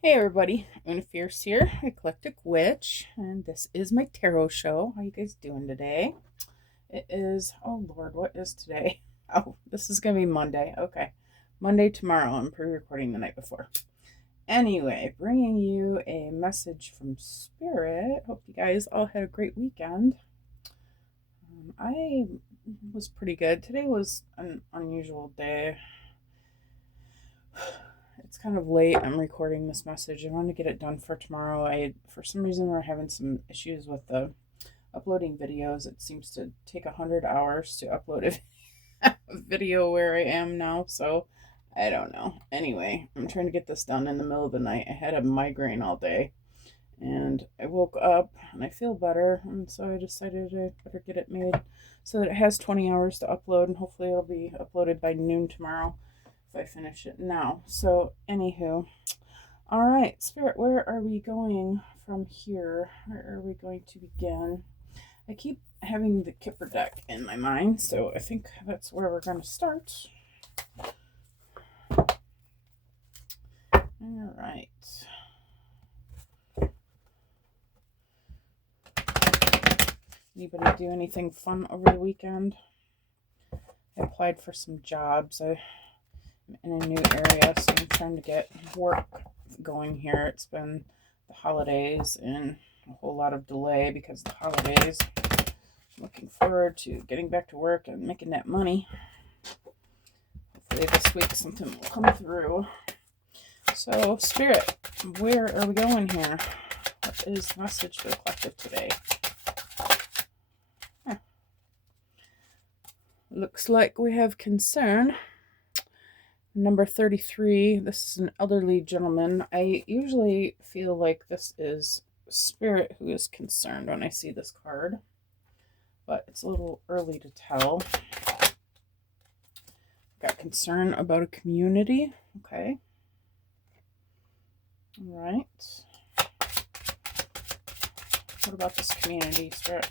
Hey everybody, Una Fierce here, Eclectic Witch, and this is my tarot show. How you guys doing today? It is, oh Lord, what is today? Oh, this is gonna be Monday. Okay, Monday tomorrow. I'm pre-recording the night before. Anyway, bringing you a message from Spirit. Hope you guys all had a great weekend. I was pretty good. Today was an unusual day. It's kind of late. I'm recording this message. I want to get it done for tomorrow. For some reason, we're having some issues with the uploading videos. It seems to take 100 hours to upload a video where I am now. So I don't know. Anyway, I'm trying to get this done in the middle of the night. I had a migraine all day and I woke up and I feel better. And so I decided I better get it made so that it has 20 hours to upload, and hopefully it'll be uploaded by noon tomorrow if I finish it now. So, anywho, all right, Spirit, where are we going from here? Where are we going to begin? I keep having the Kipper deck in my mind, so I think that's where we're going to start. All right. Anybody do anything fun over the weekend? I applied for some jobs. I'm in a new area, so I'm trying to get work going here. It's been the holidays and a whole lot of delay because of the holidays. I'm looking forward to getting back to work and making that money. Hopefully this week something will come through. So, Spirit, where are we going here? What is the message for the collective today? Looks like we have concern. Number 33, this is an elderly gentleman. I usually feel like this is Spirit who is concerned when I see this card, but it's a little early to tell. Got concern about a community. Okay. All right. What about this community, Spirit?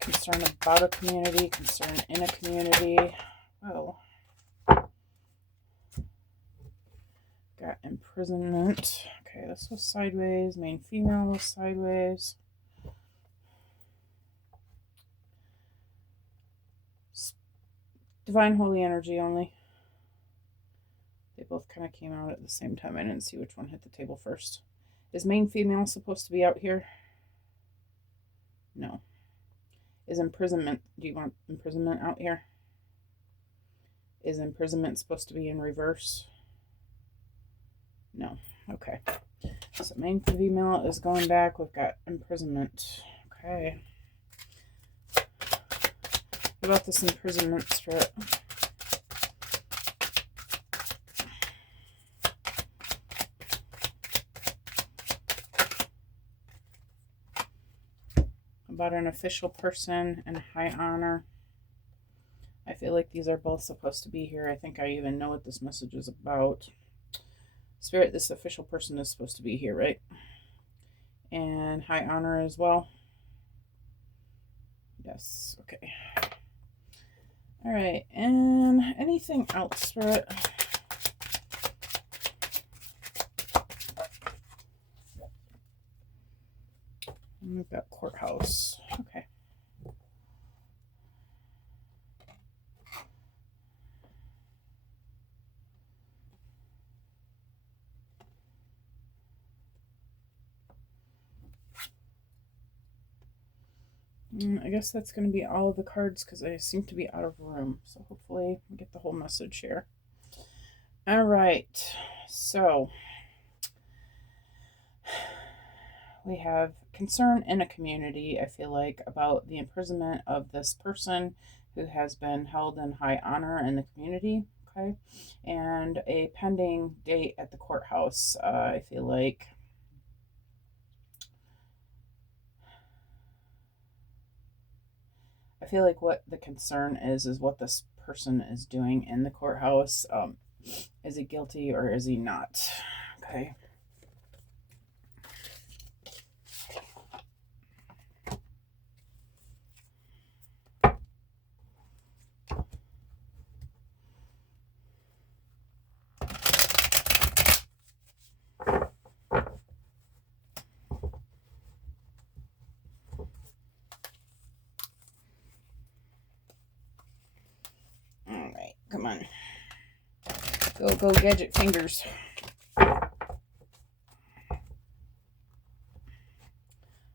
Concern about a community, concern in a community. Oh. Got imprisonment. Okay, this was sideways. Main female was sideways. Divine holy energy only. They both kind of came out at the same time. I didn't see which one hit the table first. Is main female supposed to be out here? No. Is imprisonment, do you want imprisonment out here? Is imprisonment supposed to be in reverse? No. Okay. So main female is going back. We've got imprisonment. Okay. What about this imprisonment strip? About an official person and high honor. I feel like these are both supposed to be here. I think I even know what this message is about. Spirit, this official person is supposed to be here, right? And high honor as well. Yes, okay. All right, and anything else, Spirit? We've got courthouse. Okay. I guess that's going to be all of the cards because I seem to be out of room. So hopefully we get the whole message here. All right. So we have concern in a community, I feel like, about the imprisonment of this person who has been held in high honor in the community. Okay. And a pending date at the courthouse. I feel like what the concern is what this person is doing in the courthouse. Is he guilty or is he not? Okay. Come on. Go, gadget fingers.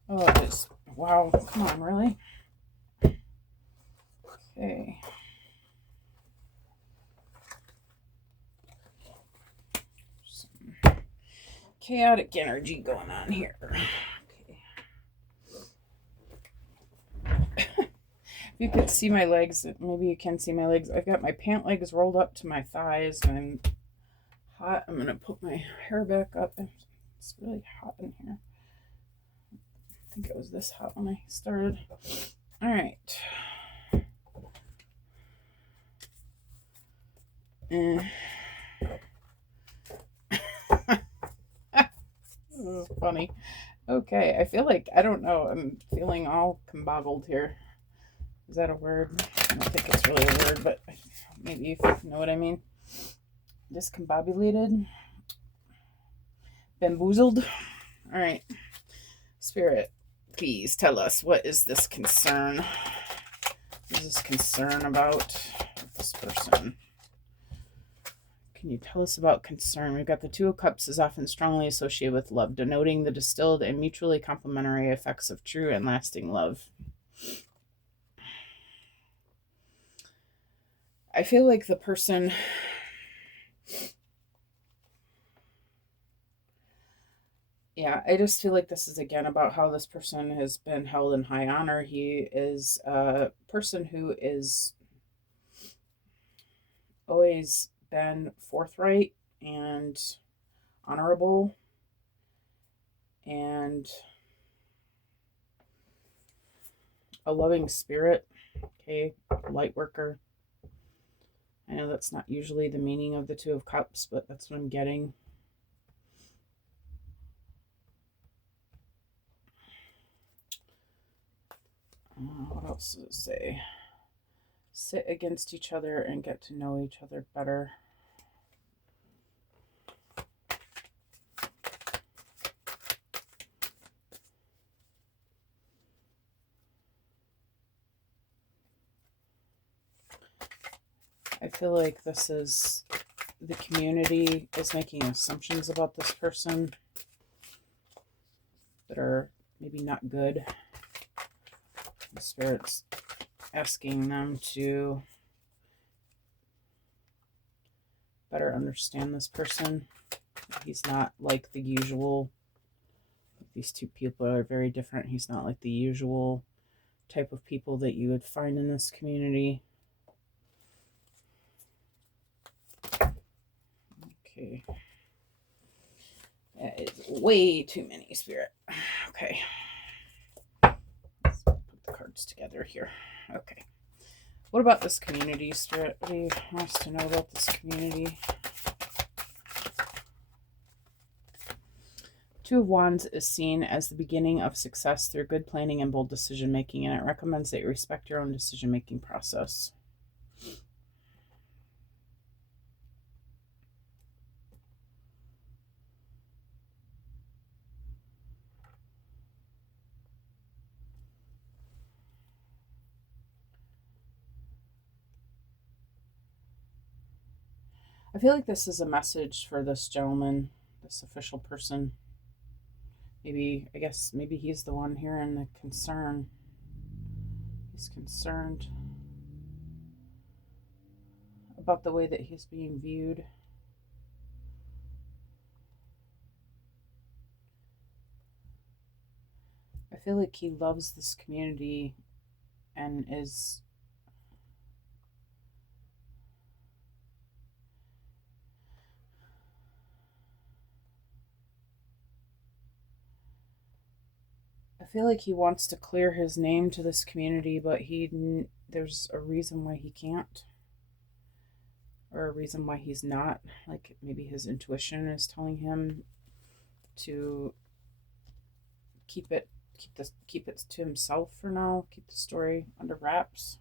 Oh, it is. Wow. Come on, really? Okay. Some chaotic energy going on here. You can see my legs. Maybe you can see my legs. I've got my pant legs rolled up to my thighs, and I'm hot. I'm gonna put my hair back up. It's really hot in here. I think it was this hot when I started. All right. This is funny. Okay, I feel like, I don't know, I'm feeling all combobbled here. Is that a word? I don't think it's really a word, but maybe you know what I mean. Discombobulated. Bamboozled. All right. Spirit, please tell us, what is this concern? What is this concern about this person? Can you tell us about concern? We've got the Two of Cups is often strongly associated with love, denoting the distilled and mutually complementary effects of true and lasting love. I feel like the person... Yeah, I just feel like this is again about how this person has been held in high honor. He is a person who is always been forthright and honorable and a loving spirit. Okay, light worker. I know that's not usually the meaning of the Two of Cups, but that's what I'm getting. What else does it say? Sit against each other and get to know each other better. I feel like this is, the community is making assumptions about this person that are maybe not good. The Spirit's asking them to better understand this person. He's not like the usual. These two people are very different. He's not like the usual type of people that you would find in this community. Okay. That is way too many, Spirit. Okay. Let's put the cards together here. Okay. What about this community, Spirit? What do you want us to know about this community? Two of Wands is seen as the beginning of success through good planning and bold decision making, and it recommends that you respect your own decision making process. I feel like this is a message for this gentleman, this official person. Maybe, I guess, maybe he's the one here in the concern. He's concerned about the way that he's being viewed. I feel like he loves this community and is... I feel like he wants to clear his name to this community, but there's a reason why he can't. Or a reason why he's not. Like maybe his intuition is telling him to keep it to himself for now, keep the story under wraps.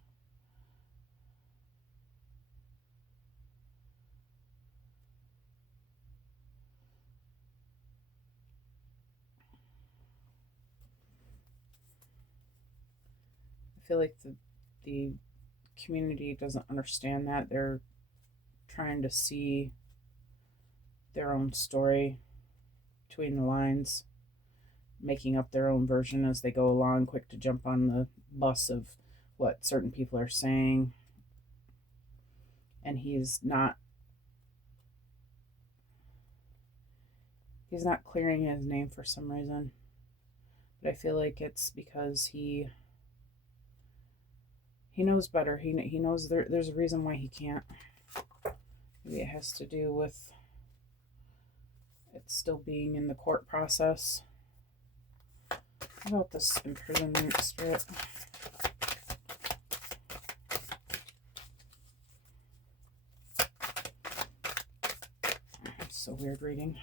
I feel like the community doesn't understand that. They're trying to see their own story between the lines, making up their own version as they go along, quick to jump on the bus of what certain people are saying. And he's not clearing his name for some reason. But I feel like it's because he knows better. He knows there's a reason why he can't. Maybe it has to do with it still being in the court process. How about this imprisonment spirit? It's so weird reading.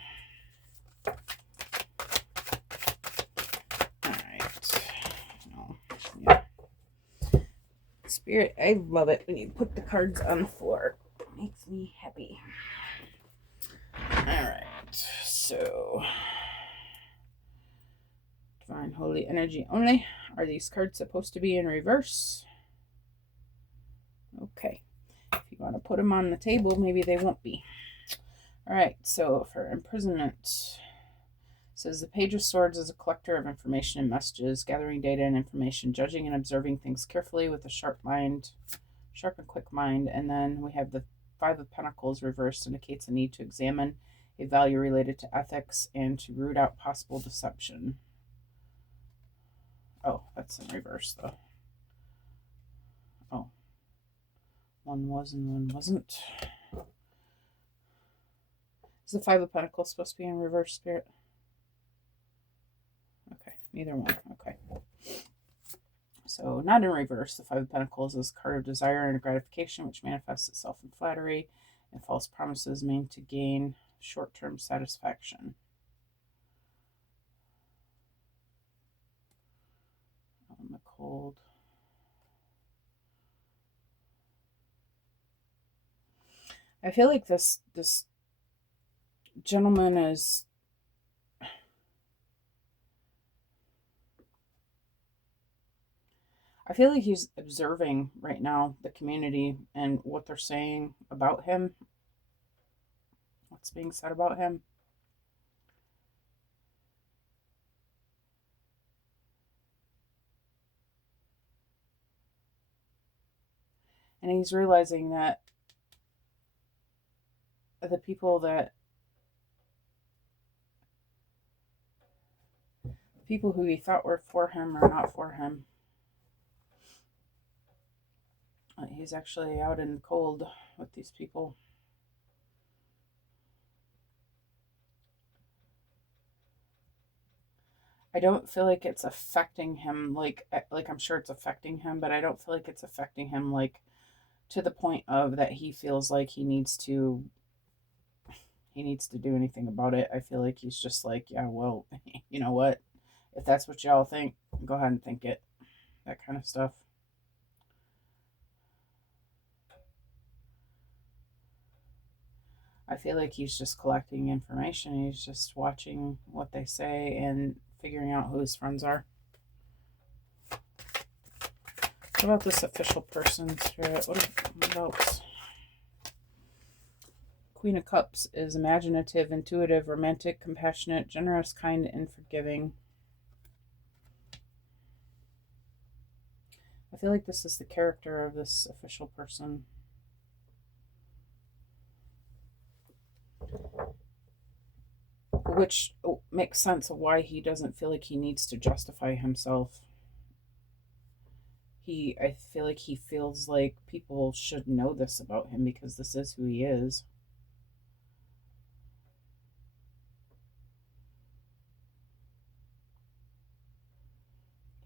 Alright. Oh, yeah. Spirit, I love it when you put the cards on the floor. It makes me happy. Alright, so Divine Holy Energy only. Are these cards supposed to be in reverse? Okay. If you want to put them on the table, maybe they won't be. Alright, so for imprisonment, it says the Page of Swords is a collector of information and messages, gathering data and information, judging and observing things carefully with a sharp and quick mind. And then we have the Five of Pentacles reversed, indicates a need to examine a value related to ethics and to root out possible deception. Oh, that's in reverse though. Oh, one was and one wasn't. Is the Five of Pentacles supposed to be in reverse, Spirit? Okay, neither one. Okay. So not in reverse. The Five of Pentacles is a card of desire and gratification, which manifests itself in flattery and false promises made to gain short-term satisfaction. On the cold. I feel like this gentleman is I feel like he's observing right now the community and what they're saying about him, what's being said about him. And he's realizing that the people who he thought were for him are not for him. He's actually out in the cold with these people. I don't feel like it's affecting him like I'm sure it's affecting him, but I don't feel like it's affecting him like to the point of that he feels like he needs to do anything about it. I feel like he's just like, yeah, well, you know what? If that's what y'all think, go ahead and think it. That kind of stuff. I feel like he's just collecting information. He's just watching what they say and figuring out who his friends are. What about this official person, Spirit? What else? Queen of Cups is imaginative, intuitive, romantic, compassionate, generous, kind, and forgiving. I feel like this is the character of this official person. Which makes sense of why he doesn't feel like he needs to justify himself. I feel like he feels like people should know this about him because this is who he is.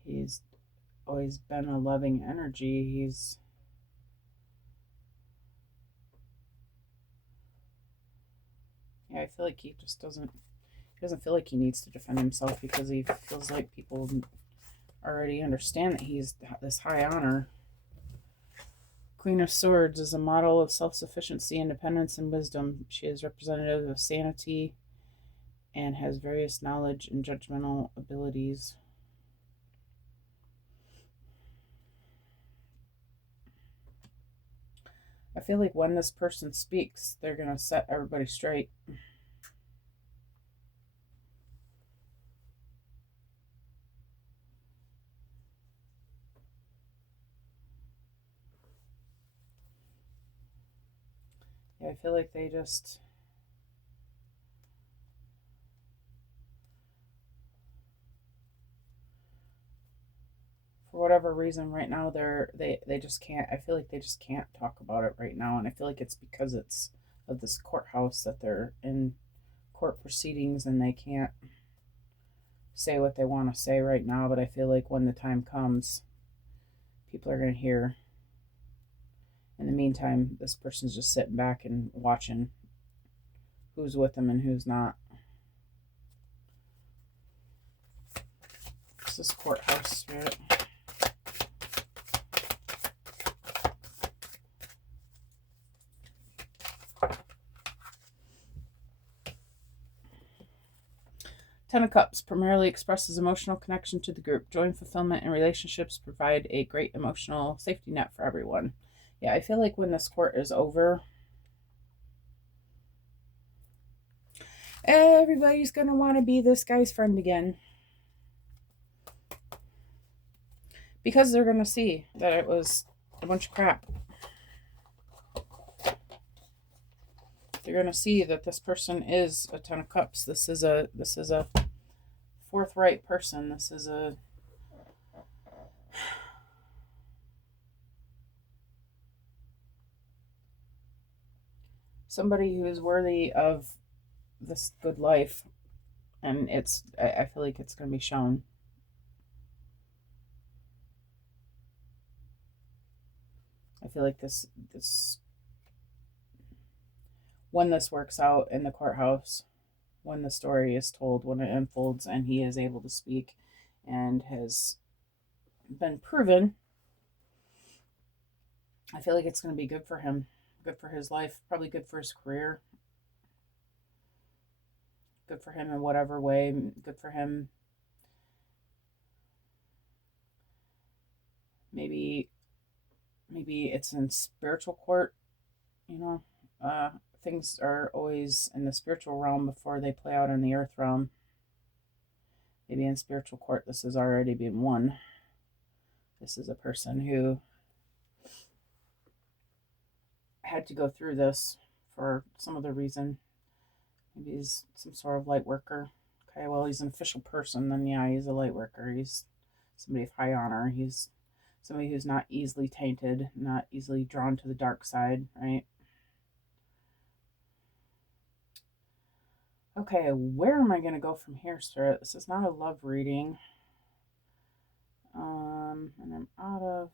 He's always been a loving energy. I feel like he just doesn't feel like he needs to defend himself because he feels like people already understand that he's this high honor. Queen of Swords is a model of self-sufficiency, independence, and wisdom. She is representative of sanity and has various knowledge and judgmental abilities. I feel like when this person speaks, they're going to set everybody straight. Yeah, I feel like they just... for whatever reason right now they just can't. I feel like they just can't talk about it right now, and I feel like it's because it's of this courthouse that they're in court proceedings and they can't say what they want to say right now. But I feel like when the time comes, people are going to hear. In the meantime, this person's just sitting back and watching who's with them and who's not. It's this courthouse spirit. Ten of Cups primarily expresses emotional connection to the group. Joy and fulfillment in relationships provide a great emotional safety net for everyone. Yeah, I feel like when this court is over, everybody's going to want to be this guy's friend again. Because they're going to see that it was a bunch of crap. They're going to see that this person is a Ten of Cups. This is a forthright person. This is a somebody who is worthy of this good life, and I feel like it's going to be shown. I feel like this when this works out in the courthouse, when the story is told, when it unfolds and he is able to speak and has been proven, I feel like it's going to be good for him, good for his life, probably good for his career, good for him in whatever way, good for him. Maybe it's in spiritual court, you know. Things are always in the spiritual realm before they play out in the earth realm. Maybe in spiritual court, this has already been won. This is a person who had to go through this for some other reason. Maybe he's some sort of light worker. Okay, well, he's an official person, then yeah, he's a light worker. He's somebody of high honor. He's somebody who's not easily tainted, not easily drawn to the dark side, right? Okay, where am I going to go from here, Spirit? This is not a love reading. And I'm out of...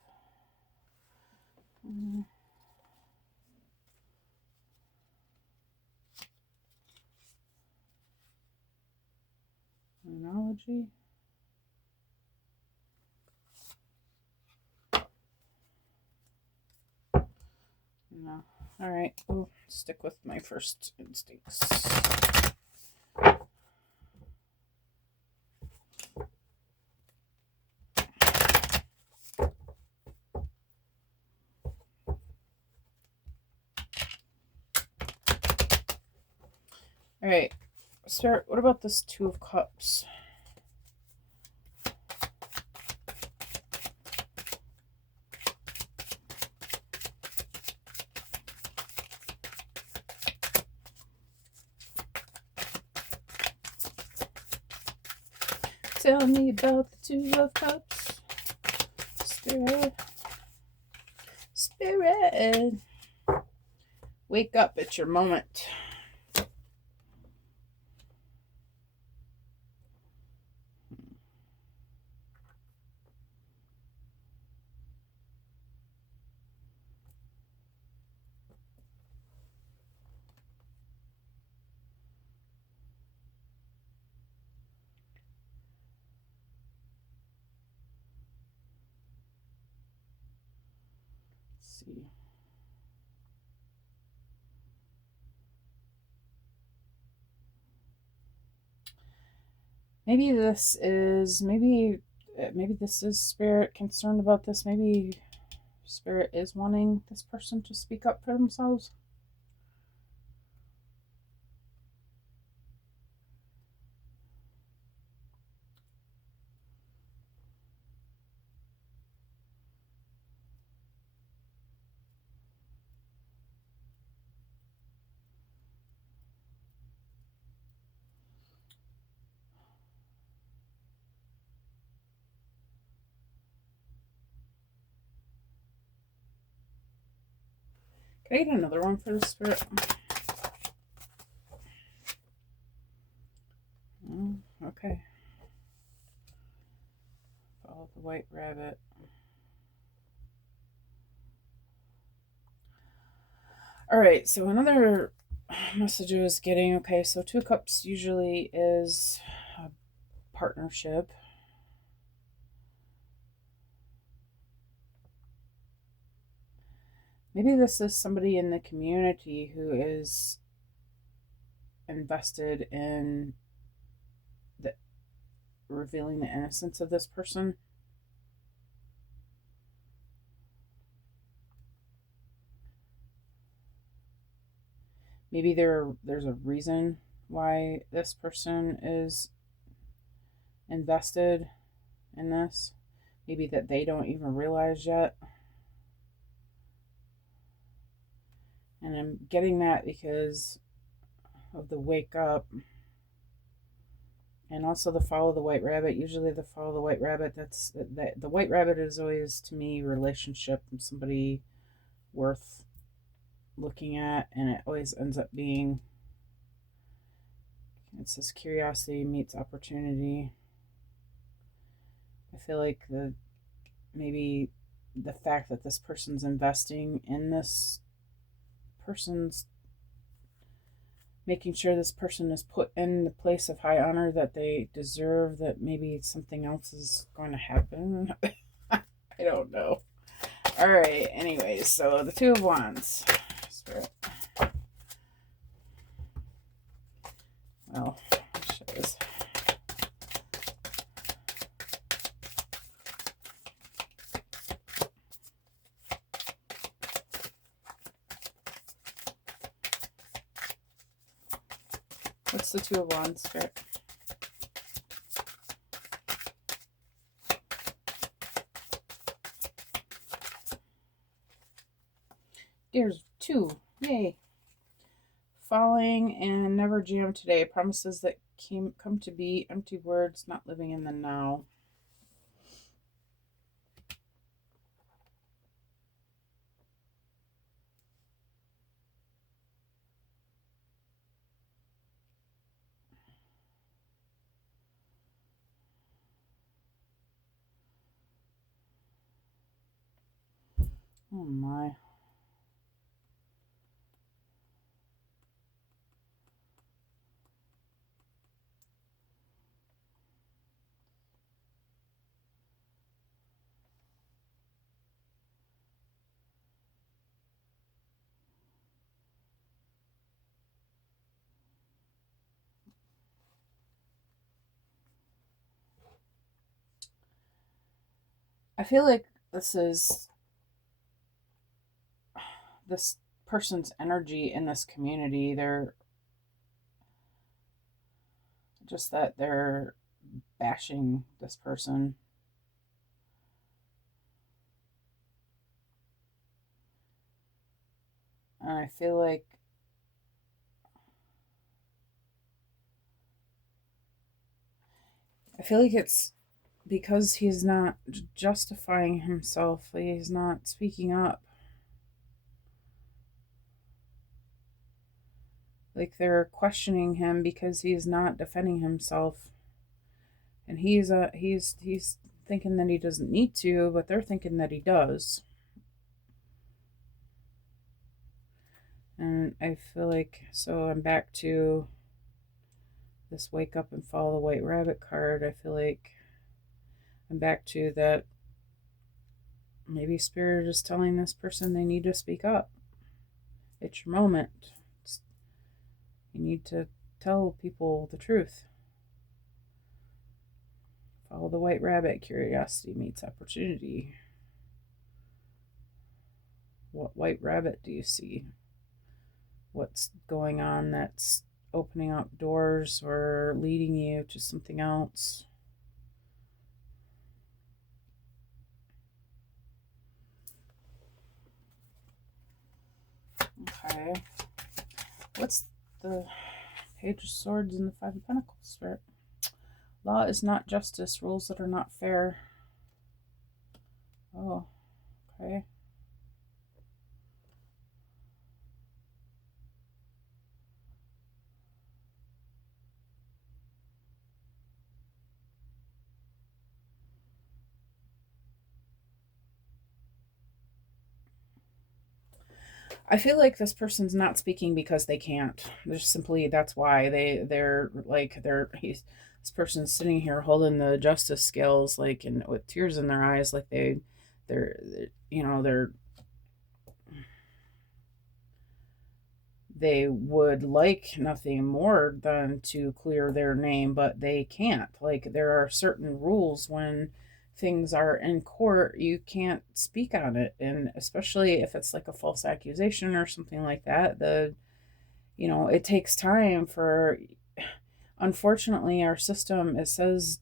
analogy. No. All right. We'll stick with my first instincts. All right. Start. What about this Two of Cups? Tell me about the Two of Cups. Spirit. Spirit. Wake up. It's your moment. Let's see. Maybe this is Spirit concerned about this. Maybe Spirit is wanting this person to speak up for themselves. Can I get another one for the Spirit? Oh, okay. Follow the white rabbit. All right, so another message I was getting, okay, so 2 cups usually is a partnership. Maybe this is somebody in the community who is invested in the revealing the innocence of this person. Maybe there's a reason why this person is invested in this. Maybe that they don't even realize yet. And I'm getting that because of the wake up and also the follow the white rabbit. Usually the follow the white rabbit, that's the white rabbit is always to me relationship and somebody worth looking at, and it always ends up being, it says curiosity meets opportunity. I feel like maybe the fact that this person's investing in this person's, making sure this person is put in the place of high honor that they deserve, that maybe something else is going to happen. I don't know. All right, anyways, so the 2 of Wands. Spirit. Well, it shows. What's the 2 of Wands, Spirit? There's 2. Yay. Falling and never jam today. Promises that come to be. Empty words, not living in the now. Oh my. I feel like this person's energy in this community. They're just that they're bashing this person. And I feel like it's because he's not justifying himself. He's not speaking up. Like they're questioning him because he's not defending himself. And he's thinking that he doesn't need to, but they're thinking that he does. And I feel like, so I'm back to this wake up and follow the white rabbit card. I feel like I'm back to that. Maybe Spirit is telling this person they need to speak up. It's your moment. You need to tell people the truth. Follow the white rabbit. Curiosity meets opportunity. What white rabbit do you see? What's going on that's opening up doors or leading you to something else? Okay. What's the Page of Swords and the Five of Pentacles, Spirit? Law is not justice. Rules that are not fair. Oh, okay. I feel like this person's not speaking because they can't. They're simply, that's why this person's sitting here holding the justice scales, like, and with tears in their eyes, like they're you know they would like nothing more than to clear their name, but they can't. Like, there are certain rules when things are in court, you can't speak on it. And especially if it's like a false accusation or something like that, it takes time for, unfortunately, our system, it says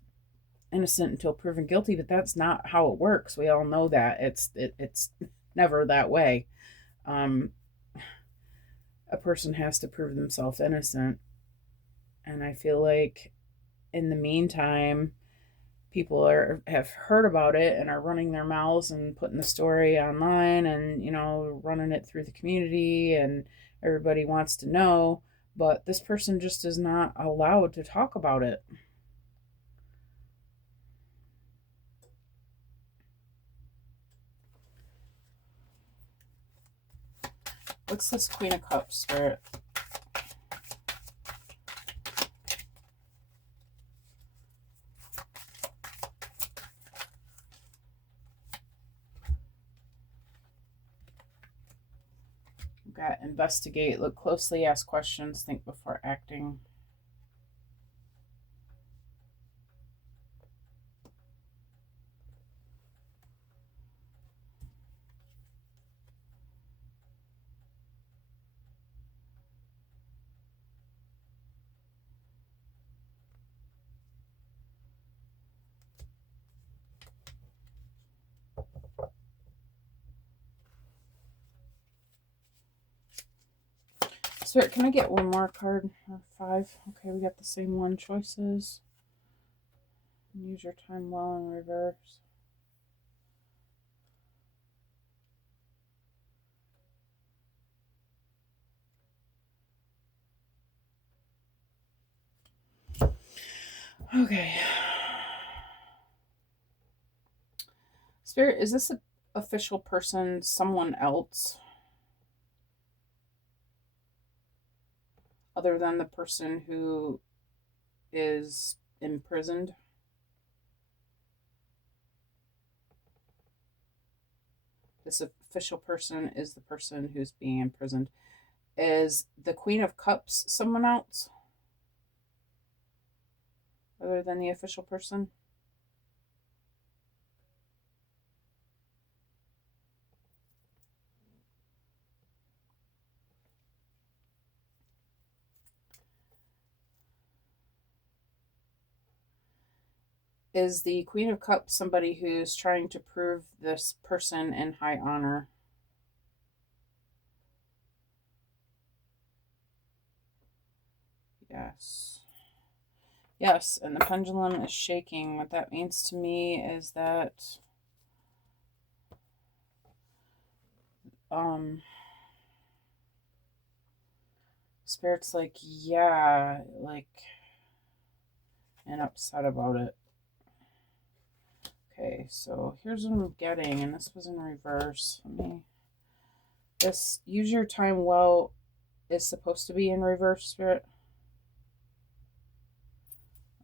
innocent until proven guilty, but that's not how it works. We all know that. It's never that way. Um, a person has to prove themselves innocent. And I feel like in the meantime, people have heard about it and are running their mouths and putting the story online and, running it through the community, and everybody wants to know, but this person just is not allowed to talk about it. What's this Queen of Cups, Spirit? Got investigate, look closely, ask questions, think before acting. Spirit, can I get one more card? Or 5? Okay, we got the same one. Choices. Use your time well in reverse. Okay. Spirit, is this an official person, someone else, other than the person who is imprisoned? This official person is the person who's being imprisoned. Is the Queen of Cups someone else other than the official person? Is the Queen of Cups somebody who's trying to prove this person in high honor? Yes. Yes, and the pendulum is shaking. What that means to me is that Spirit's like, yeah, like, and upset about it. Okay, so here's what I'm getting, and this was in reverse. This use your time well is supposed to be in reverse, Spirit.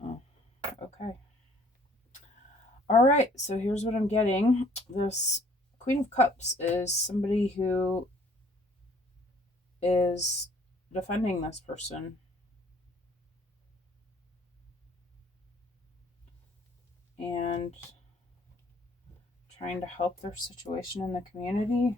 Oh, okay. All right, so here's what I'm getting. This Queen of Cups is somebody who is defending this person and trying to help their situation in the community.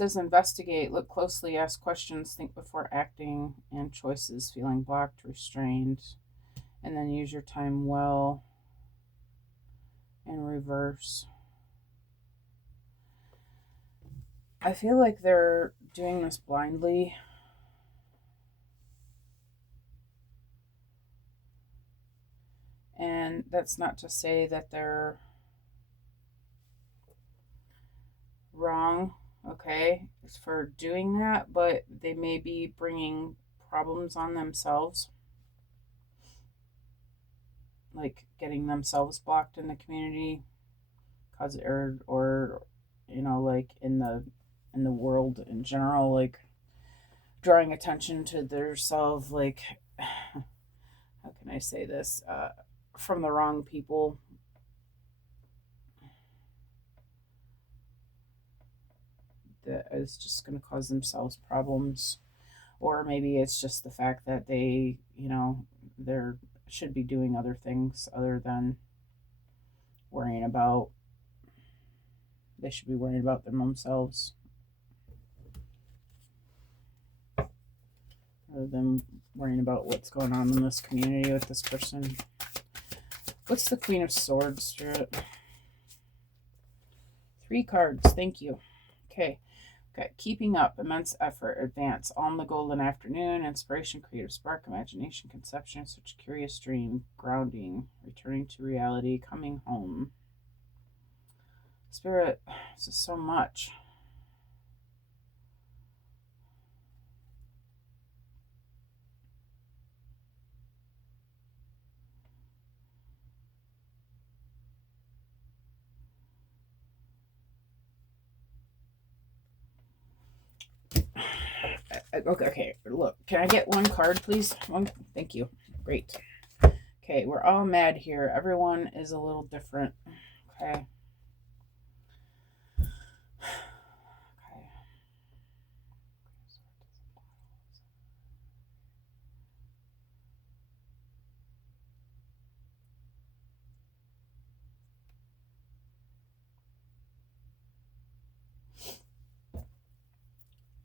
says investigate, look closely, ask questions, think before acting, and choices, feeling blocked, restrained, and then use your time well in reverse. I feel like they're doing this blindly. And that's not to say that they're wrong, okay, for doing that, but they may be bringing problems on themselves, like getting themselves blocked in the community, cause or like in the world in general, like drawing attention to themselves, like how can I say this, from the wrong people. That is just going to cause themselves problems, or maybe it's just the fact that they're should be doing other things other than worrying about they should be worrying about their themselves rather than worrying about what's going on in this community with this person. What's the Queen of Swords, Spirit? 3 cards, thank you. Okay. Keeping up, immense effort, advance, on the golden afternoon, inspiration, creative spark, imagination, conception, such curious dream, grounding, returning to reality, coming home. Spirit, this is so much. Okay, look, can I get 1 card, please? 1, thank you. Great. Okay, we're all mad here. Everyone is a little different. Okay.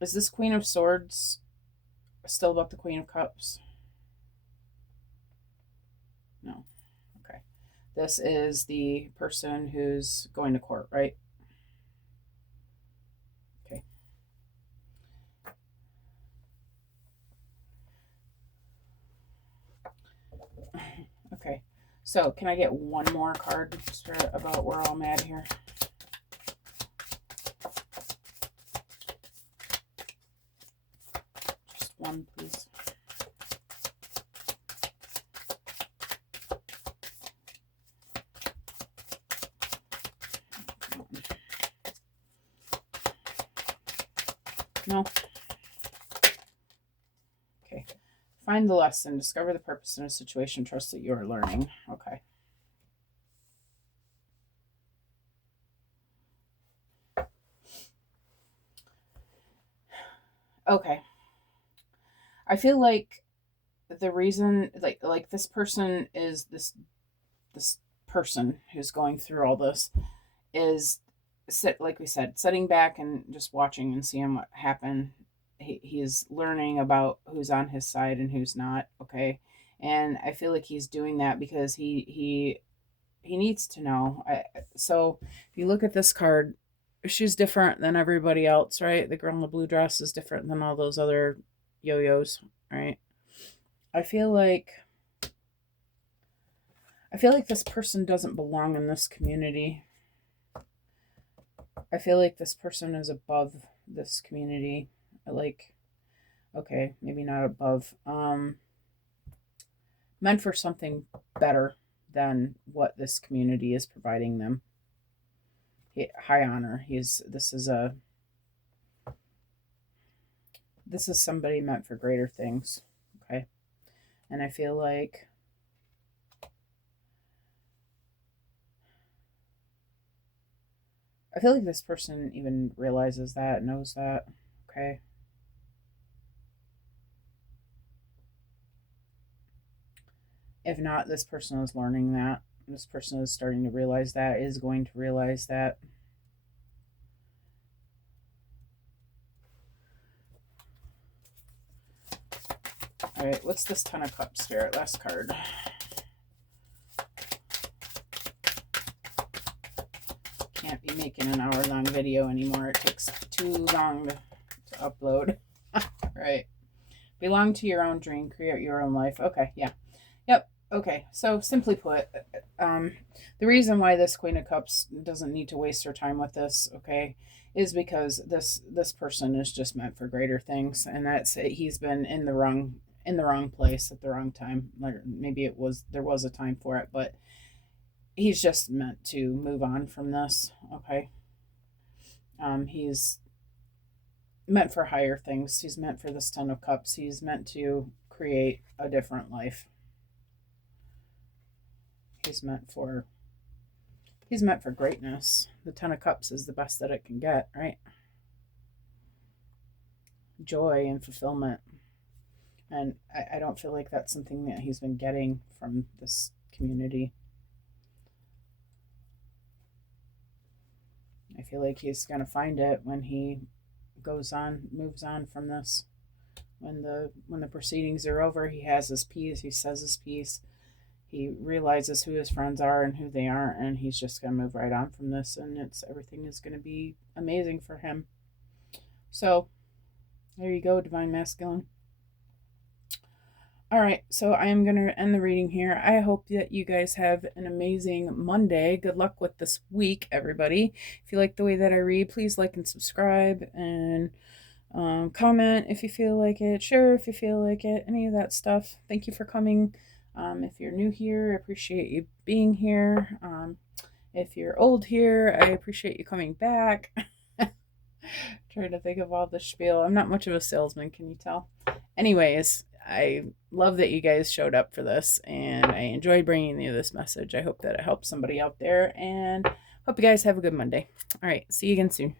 Is this Queen of Swords still about the Queen of Cups? No. Okay. This is the person who's going to court, right? Okay. Okay. So, can I get 1 more card, Spirit, about we're all mad here? Just 1, please. No? Okay. Find the lesson. Discover the purpose in a situation. Trust that you are learning. Okay. Okay. I feel like the reason, like this person is this person who's going through all this is, like we said, sitting back and just watching and seeing what happened. He's learning about who's on his side and who's not. Okay. And I feel like he's doing that because he needs to know. So if you look at this card, she's different than everybody else, right? The girl in the blue dress is different than all those other yo-yos, right? I feel like this person doesn't belong in this community. I feel like this person is above this community. Like, okay, maybe not above. Meant for something better than what this community is providing them. High honor. This is somebody meant for greater things. Okay. And I feel like this person even realizes that, knows that. Okay. If not, this person is learning that. This person is starting to realize that, is going to realize that. right, what's this Ten of Cups here? Last card. Can't be making an hour-long video anymore. It takes too long to upload. Right. Belong to your own dream. Create your own life. Okay, yeah. Yep. Okay, so simply put, the reason why this Queen of Cups doesn't need to waste her time with this, okay, is because this person is just meant for greater things, and that's it. He's been in the wrong place at the wrong time. Like maybe there was a time for it, but he's just meant to move on from this. Okay, he's meant for higher things. He's meant for this Ten of Cups. He's meant to create a different life. He's meant for greatness. The Ten of Cups is the best that it can get, right? Joy and fulfillment. And I don't feel like that's something that he's been getting from this community. I feel like he's going to find it when he moves on from this. When the proceedings are over, he has his peace. He says his piece. He realizes who his friends are and who they aren't, and he's just going to move right on from this, and everything is going to be amazing for him. So there you go, Divine Masculine. All right, so I am going to end the reading here. I hope that you guys have an amazing Monday. Good luck with this week, everybody. If you like the way that I read, please like and subscribe, and comment if you feel like it. Share if you feel like it. Any of that stuff. Thank you for coming. If you're new here, I appreciate you being here. If you're old here, I appreciate you coming back. Trying to think of all the spiel. I'm not much of a salesman, can you tell? Anyways, I love that you guys showed up for this, and I enjoyed bringing you this message. I hope that it helps somebody out there, and hope you guys have a good Monday. All right, see you again soon.